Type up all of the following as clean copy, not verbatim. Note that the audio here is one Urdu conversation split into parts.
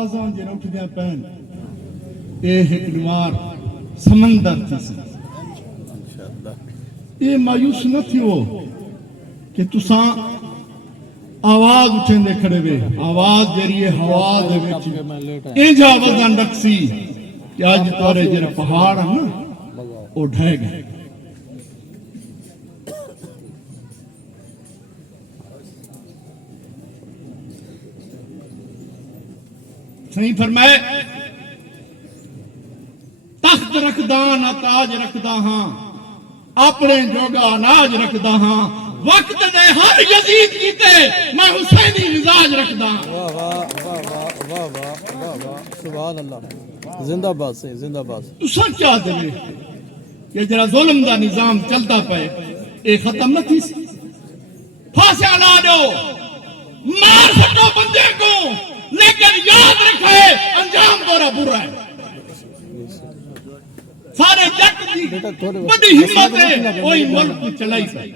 آوازاں جن اٹھدیاں پہن اے ایک نوار سمندر تھی سی اے مایوس نہ تھی وہ کہ تساں آواز اٹھیں دے کھڑے وے آواز جریے ہوا دے وچ انج آوازاں رکسی کہ آج تارے جڑے پہاڑ ہیں نا وہ ڈھہ گئے صحیح فرمائے تخت رکھدان تاج رکھدا ہاں اپنے جوگا اناج رکھدا ہاں وقت دے ہر یزید کیتے میں حسینی مزاج رکھدا ہاں واہ واہ واہ واہ واہ واہ واہ سبحان اللہ زندہ باد سے زندہ باد تساں کیا دے کہ جڑا ظلم دا نظام چلتا پئے اے ختم نہ تھی سی پھانسیاں لا دو مار سکو بندے کو لیکن یاد رکھے انجام تورا برا ہے سارے جٹ دی بڑی ہمت ہے وہی ملک کو چلائی پئی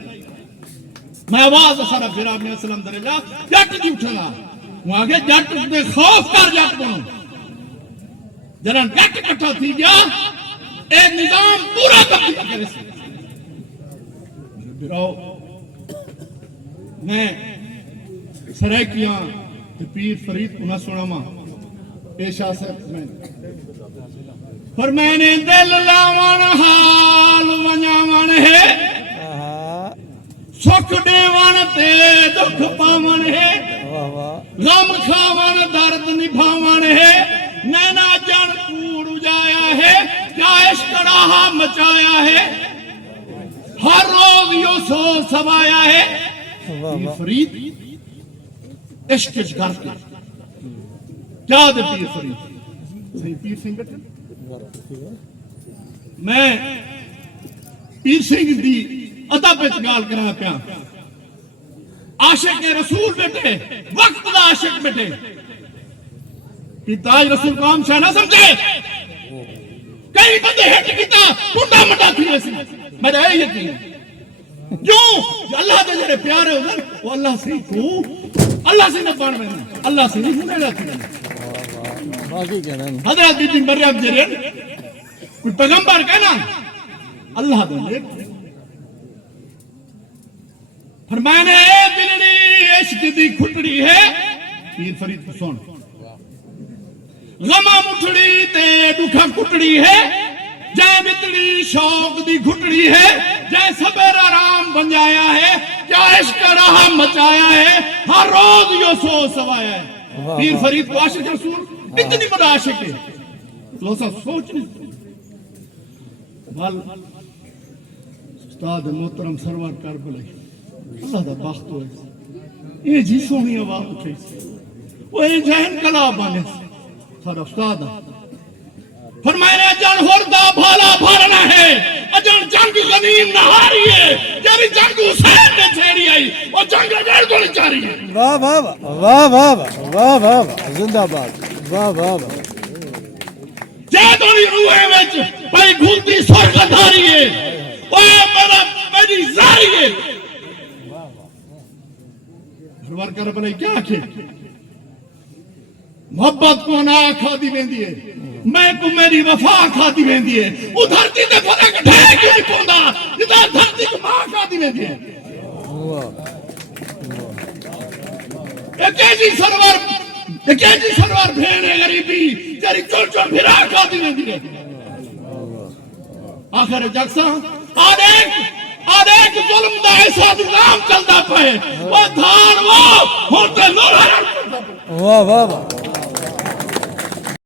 میں آواز سارا پھرا میں اسلام درجہ جٹ دی اٹھنا وہ آگے جٹ دے خوف کر جٹ بنو جنہاں جٹ کٹھا تھی گیا اے نظام پورا تبدیل کرے سی براؤ میں سرائکیاں پیر فرید کو نہ سنا ماں اے شاہ صاحب میں پر میں نے دل لاون حال ونجاون ہے سکھ دیون تے دکھ پاون ہے غم کھاون درد نبھاون ہے نینا جان کوڑ اجایا ہے کیا عشق راہ مچایا ہے ہر روز یوں سو سوایا ہے پیر فرید عشق گھر کے کیا دے پیر فرید صحیح پیر سنگھ بیٹھے میں پیر سنگھ دی ادب وچ گال کرا پیا عاشق رسول بیٹھے وقت دا عاشق بیٹھے کہ تاج رسول کو عام شاہ نہ سمجھے کئی بندے ہٹ کیتا ٹوٹا مٹا تھی ویسی میرا یہ یقین کیوں اللہ دے جڑے پیارے ہوندے وہ اللہ سے تو اللہ سے نہ پان میں اللہ سے نہیں ہونے جاتی حضرت بی بی مریم جرین کوئی پیغمبر کہنا اللہ دے فرمانے اے بلڑی عشق دی کھٹڑی ہے پیر فرید کو سن غمہ مٹھڑی تے دکھا کھٹڑی ہے جائے متڑی شوق دی گھٹڑی ہے جائے صبر آرام بنجایا ہے کیا عشق راہ مچایا ہے ہر روز یوں سو سوایا ہے پیر فرید کو عاشق رسول اتنی بڑا عاشق ہے تو ایسا سوچ نہیں بل استاد محترم سرور کربلائی اللہ دا بخت ہوئے یہ جی سونی آواز اٹھائی سے وہ یہ جہن کلا بانے سے سارا استاد فرمائے اجان ہردہ بھالا بھارنا ہے اجان جنگ غنیم نہاری ہے جاری جنگ حسین نے چھیڑی آئی اور جنگ اجان کو نہیں چاری ہے واہ واہ واہ واہ واہ واہ واہ زندہ باد واہ واہ واہ جیدونی روحے وچ بھائی گھولتی سرگت آری ہے اوہ میرا میری زاری ہے سرور کربلائی کیا کھے محبت کو نہ کھا دی بیندی ہے میں کو میری وفا کھا دی بیندی ہے وہ دھرتی تے فرق ڈھے کیوں نہیں پوندا جتا دھرتی کو ماں کھا دی بیندی ہے ایک ایسی سرور بھینے غریبی جاری چل چل بھرا کھا دی بیندی ہے آخر جگساں آدھیک ظلم دا ایسا نظام چلتا پہے وہ دھان وہ ہوتے نور حرم واہ واہ واہ